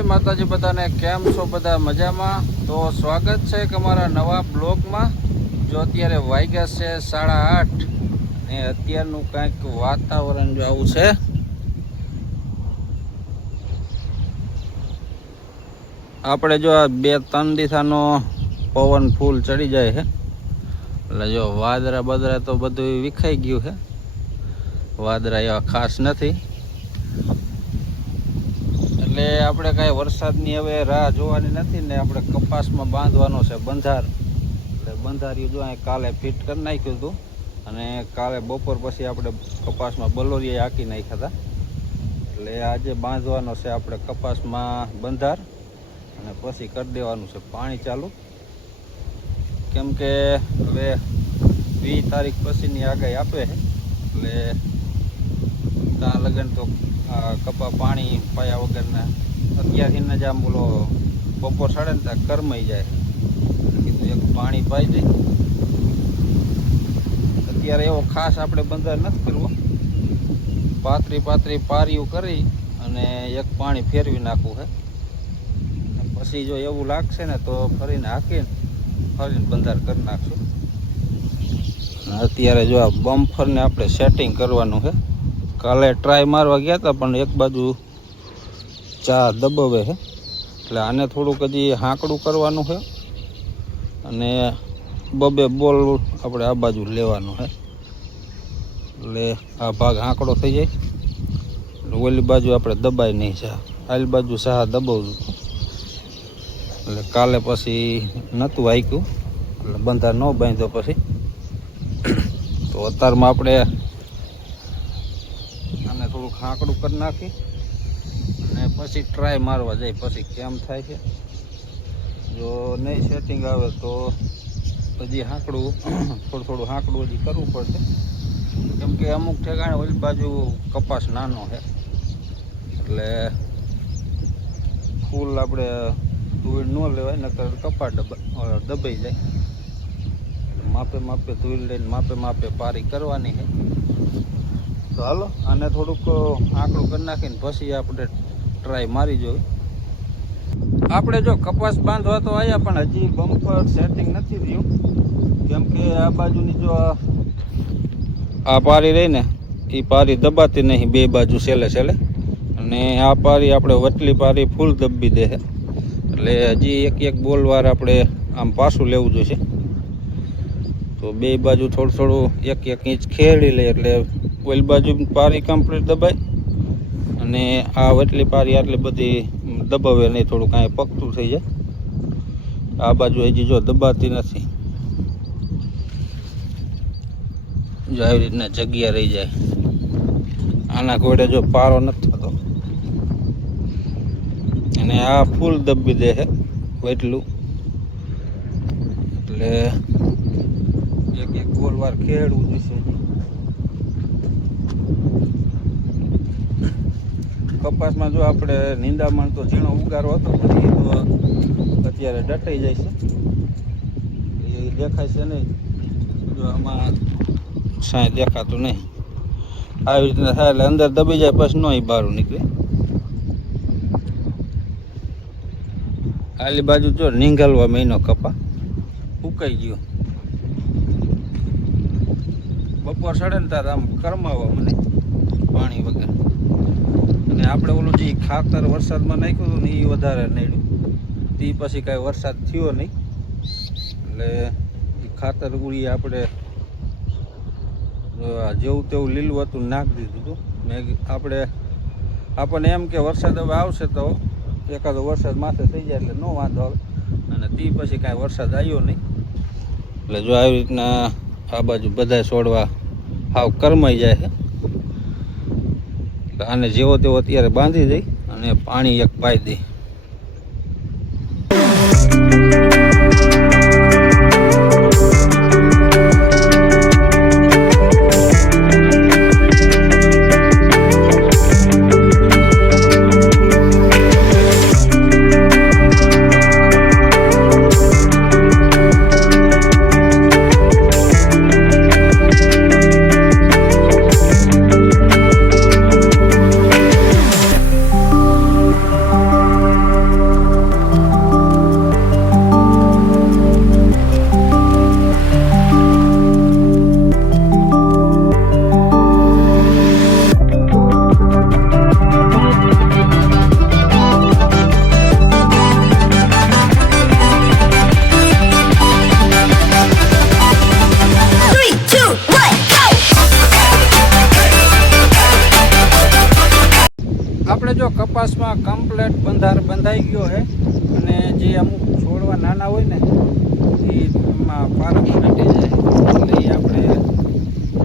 જय माताजी बधाने केम छो बधा मजामां। तो स्वागत है અમારા નવા બ્લોગમાં। જો અત્યારે વાગ્યા છે 8:30 અને અત્યારનું કંઈક વાતાવરણ જો આવું છે। આપણે જો આ 2-3 દિવસનો પવન ફૂલ ચડી જાય છે એટલે જો વાદળા બદરા તો બધું વિખાઈ ગયું છે। વાદળા એવા ખાસ નથી એટલે આપણે કાંઈ વરસાદની હવે રાહ જોવાની નથી ને। આપણે કપાસમાં બાંધવાનો છે બંધાર। એટલે બંધાર્યું જો અહીં કાલે ફિટ કરી નાખ્યું હતું અને કાલે બપોર પછી આપણે કપાસમાં બલોરિયા હાંકી નાખ્યા હતા। એટલે આજે બાંધવાનો છે આપણે કપાસમાં બંધાર અને પછી કરી દેવાનું છે પાણી ચાલુ। કેમ કે હવે 20 તારીખ પછીની આગાહી આપે છે એટલે ત્યાં લગન તો કપા પાણી પાયા વગરના અત્યારથી જ આમ બોલો બપોર સાડે ને ત્યાં કરમાઈ જાય। કીધું એક પાણી પાઈ દઈ। અત્યારે એવો ખાસ આપણે બંધાર નથી કરવો। પાતરી પારીઓ કરી અને એક પાણી ફેરવી નાખવું છે। પછી જો એવું લાગશે ને તો ફરીને હાંકીને ફરીને બંધાર કરી નાખશું। અત્યારે જો આ બમ્ફરને આપણે સેટિંગ કરવાનું છે। કાલે ટ્રાય મારવા ગયા હતા પણ એક બાજુ ચા દબાવે છે એટલે આને થોડુંક હજી હાંકડું કરવાનું છે અને બબે બોલ આપણે આ બાજુ લેવાનું છે એટલે આ ભાગ હાંકડો થઈ જાય એટલે ઓલી બાજુ આપણે દબાઈ નહીં ચા। આલી બાજુ ચા દબાવવું એટલે કાલે પછી નહોતું હાંક્યું એટલે બંધાર ન બાંધ્યો પછી। તો અત્યારમાં આપણે આને થોડુંક હાંકડું કરી નાખી અને પછી ટ્રાય મારવા જાય પછી કેમ થાય છે। જો નહીં સેટિંગ આવે તો હજી હાંકડું થોડું હાંકડું હજી કરવું પડશે। કેમ કે અમુક ઠેકાણે ઓલી બાજુ કપાસ નાનો છે એટલે ફૂલ આપણે ધૂળ ન લેવાય નકર કપાસ દબાઈ જાય। માપે ધૂળ લઈને માપે પારી કરવાની છે। તો હાલો આને થોડુંક આંકડું કરી નાખીને પછી આપણે ટ્રાય મારી જોઈએ। આપણે જો કપાસ બાંધવા તો આવ્યા પણ હજી બમ્પર સેટિંગ નથી થયું। કેમ કે આ બાજુની જો આ પારી રહી ને એ પારી દબાતી નહીં બે બાજુ છેલ્લે અને આ પારી આપણે વટલી પારી ફૂલ દબી દે એટલે હજી એક બોલવાર આપણે આમ પાછું લેવું જોઈશે। તો બે બાજુ થોડું એક ઇંચ ખેડી લે એટલે ઓલી બાજુ પારી કમ્પ્લીટ દબાય અને આ વટલી પારી આટલી બધી દબાવે નહીં થોડું કાંઈ પકતું થઈ જાય। આ બાજુ હજી જો દબાતી નથી જો આવી રીતના જગ્યા રહી જાય। આના ઘોડે જો પારો નથી થતો અને આ ફૂલ દબી દે છે વટલું એટલે એક ગોળવાર ખેડવું જોઈશે। કપાસમાં જો આપણે નિંદામણ તો ઝીણો ઉગારો હતો પછી તો અત્યારે ડટાઈ જાય છે એ દેખાય છે નહીં। જો આમાં સાંઈ દેખાતું નહીં આવી રીતના થાય એટલે અંદર દબી જાય પછી નહીં બહાર નીકળે। આલી બાજુ જો નીંગલવા મહિનો કપા ફૂકાઈ ગયો। બપોર સડે ને ત્યારે આમ કરમાવા મને પાણી વગર અને આપણે ઓલું જે ખાતર વરસાદમાં નાખ્યું હતું ને એ વધારે નડ્યું તે પછી કાંઈ વરસાદ થયો નહીં એટલે એ ખાતર ઉડી આપણે જેવું તેવું લીલું હતું નાખી દીધું હતું મેં આપણને એમ કે વરસાદ હવે આવશે તો એકાદો વરસાદ માથે થઈ જાય એટલે ન વાંધો આવે અને તે પછી કાંઈ વરસાદ આવ્યો નહીં એટલે જો આવી રીતના આ બાજુ બધા છોડવા હાવ કરમાઈ જાય છે। આને જેવો તેવો અત્યારે બાંધી દઈ અને પાણી એક પાઈ દઈ। કપાસમાં કમ્પ્લેટ બંધાર બંધાઈ ગયો છે અને જે અમુક છોડવા નાના હોય ને એ એમાં પારામાં ઘટી જાય એટલે એ આપણે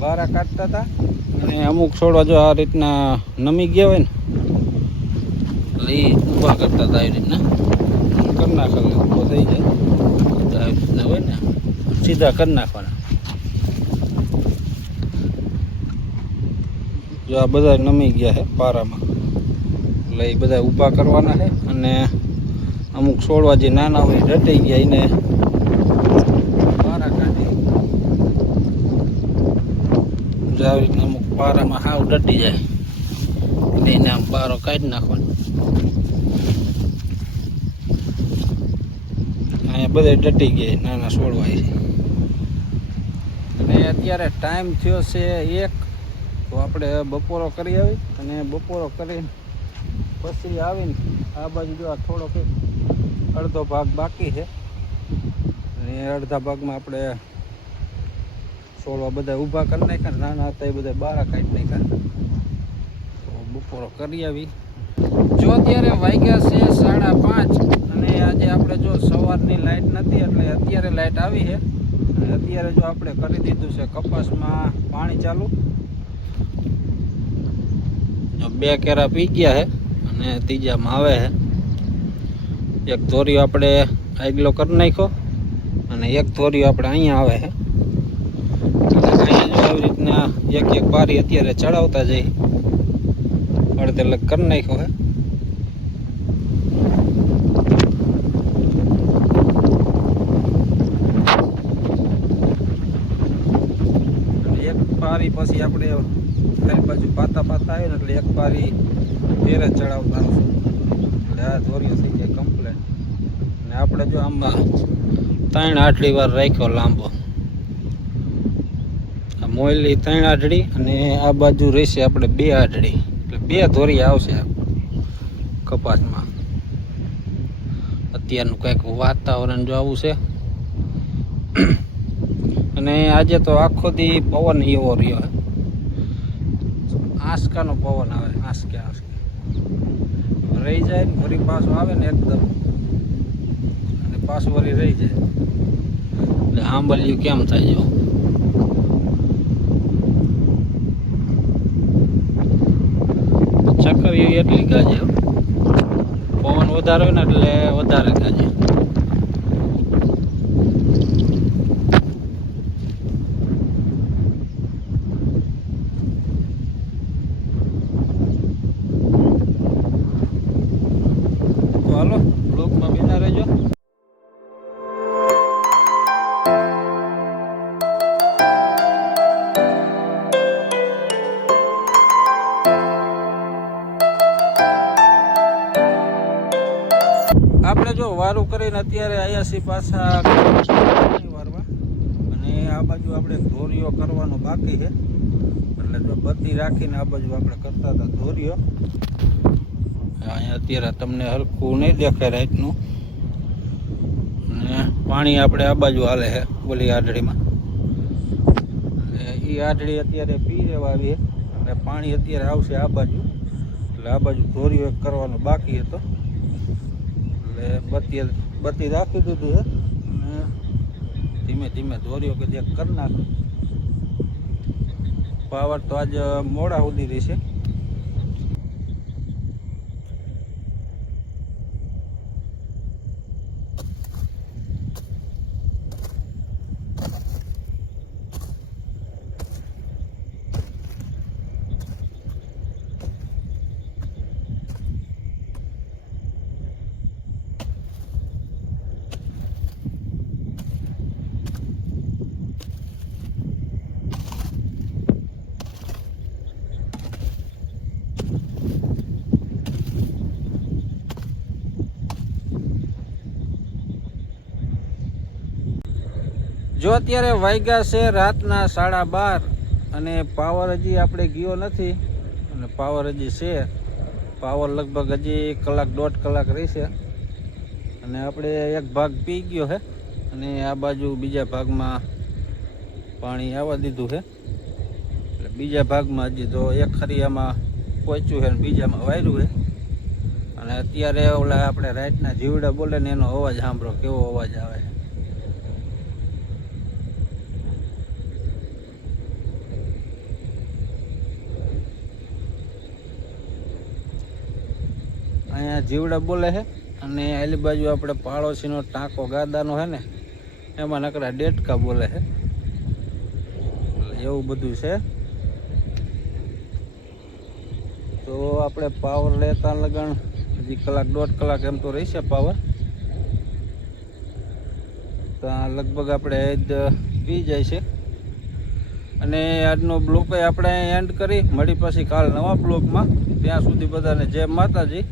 બારા કાઢતા હતા અને અમુક છોડવા જો આ રીતના નમી ગયા હોય ને એટલે એ ઊભા કરતા હતા આવી રીતના કરી નાખેલા ઊભો થઈ જાય તો આવી રીતના હોય ને સીધા કરી નાખવાના. જો આ બધા નમી ગયા છે પારામાં એટલે એ બધા ઊભા કરવાના છે અને અમુક છોડવા જે નાના હોય ડટાઈ ગયા એને પારા કાઢી જો આવી રીતના અમુક પારામાં હાવ ડટી જાય એટલે એને આમ પારો કાઢી નાખવાનો. અહીંયા બધા ડટી ગયા નાના છોડવા છે અને અત્યારે ટાઈમ થયો છે 1 તો આપણે બપોરો કરી આવી અને બપોરો કરીને પછી આવીને આ બાજુ જો આ થોડોક અડધો ભાગ બાકી છે અને અડધા ભાગમાં આપણે છોડવા બધા ઊભા કરી નાખ્યા નાના હતા એ બધા બારા કાઢી નાખ્યા તો બપોરો કરી આવી. જો અત્યારે વાગ્યા છે 5:30 અને આજે આપણે જો સવારની લાઇટ નથી એટલે અત્યારે લાઇટ આવી છે અને અત્યારે જો આપણે કરી દીધું છે કપાસમાં પાણી ચાલુ. 2 કેરા પી ગયા છે અને ત્રીજામાં આવે છે. એક ધોરીઓ આપણે આગલો કરી નાખ્યો અને એક ધોરીઓ આપણે અહીંયા આવે છે અહીંયા જો આવી રીતના એક બારી અત્યારે ચડાવતા જઈ અડધે લગ કરી નાખ્યો છે. એક બારી પછી આપણે ખાલી બાજુ પાતા આવે ને એટલે એક બારી ફેર જ ચડાવતા આવશું એટલે આ ધોરીઓ થઈ જાય કમ્પ્લેટ. અને આપણે જો આમાં 3 આટલી વાર રાખ્યો લાંબો આ મોયલી 3 આટડી અને આ બાજુ રહેશે આપણે 2 આટડી એટલે 2 ધોરી આવશે કપાસમાં. અત્યારનું કંઈક વાતાવરણ જો આવું છે અને આજે તો આખો દી પવન એવો રહ્યો છે આંસકાનો પવન આવે આંસકે રહી જાય ને ફરી પાછો આવે ને એકદમ અને પાછું વળી રહી જાય એટલે આંબલિયું કેમ થાય જો ચક્કરિયું એટલી ગાજે પવન વધારે હોય ને એટલે વધારે ગાજે. હાલો બ્લોગમાં બિના રહેજો. આપણે જો વારું કરીને અત્યારે આવ્યા છીએ પાછા વારવા અને આ બાજુ આપણે ધોરીઓ કરવાનો બાકી છે એટલે જો બત્તી રાખીને આ બાજુ આપણે કરતા હતા ધોરીઓ. અહીંયા અત્યારે તમને હરખું નહીં દેખાય રાતનું અને પાણી આપણે આ બાજુ હાલે છે ઓલી આઢળીમાં એ આઢળી અત્યારે પી રહેવા આવી અને પાણી અત્યારે આવશે આ બાજુ એટલે આ બાજુ ધોરીઓ એક કરવાનો બાકી હતો એટલે બત્તી રાખી દીધું છે અને ધીમે ધીમે ધોરીઓ કે જે કરી નાખે. પાવર તો આજ મોડા સુધી રહેશે. જો અત્યારે વાગ્યા છે રાતના 12:30 અને પાવર હજી આપણે ગયો નથી અને પાવર હજી છે. પાવર લગભગ હજી 1-1.5 કલાક રહેશે અને આપણે એક ભાગ પી ગયો છે અને આ બાજુ બીજા ભાગમાં પાણી આવવા દીધું છે એટલે બીજા ભાગમાં હજી તો એક ખરીયામાં પહોંચ્યું છે અને બીજામાં વાયરું છે અને અત્યારે ઓલા આપણે રાતના જીવડા બોલે ને એનો અવાજ સાંભળો, કેવો અવાજ આવે. અહીંયા જીવડા બોલે છે અને આલી બાજુ આપણે પાડોશીનો ટાંકો ગાદાનો છે ને એમાં નકરા ડેટકા બોલે છે. એવું બધું છે. તો આપણે પાવર લેતા લગણ હજી કલાક 1.5 કલાક એમ તો રહેશે પાવર. તો લગભગ આપણે જ પી જાય છે. અને આજનો બ્લોગ આપણે એન્ડ કરી, મળી પછી કાલ નવા બ્લોગમાં. ત્યાં સુધી બધાને જય માતાજી.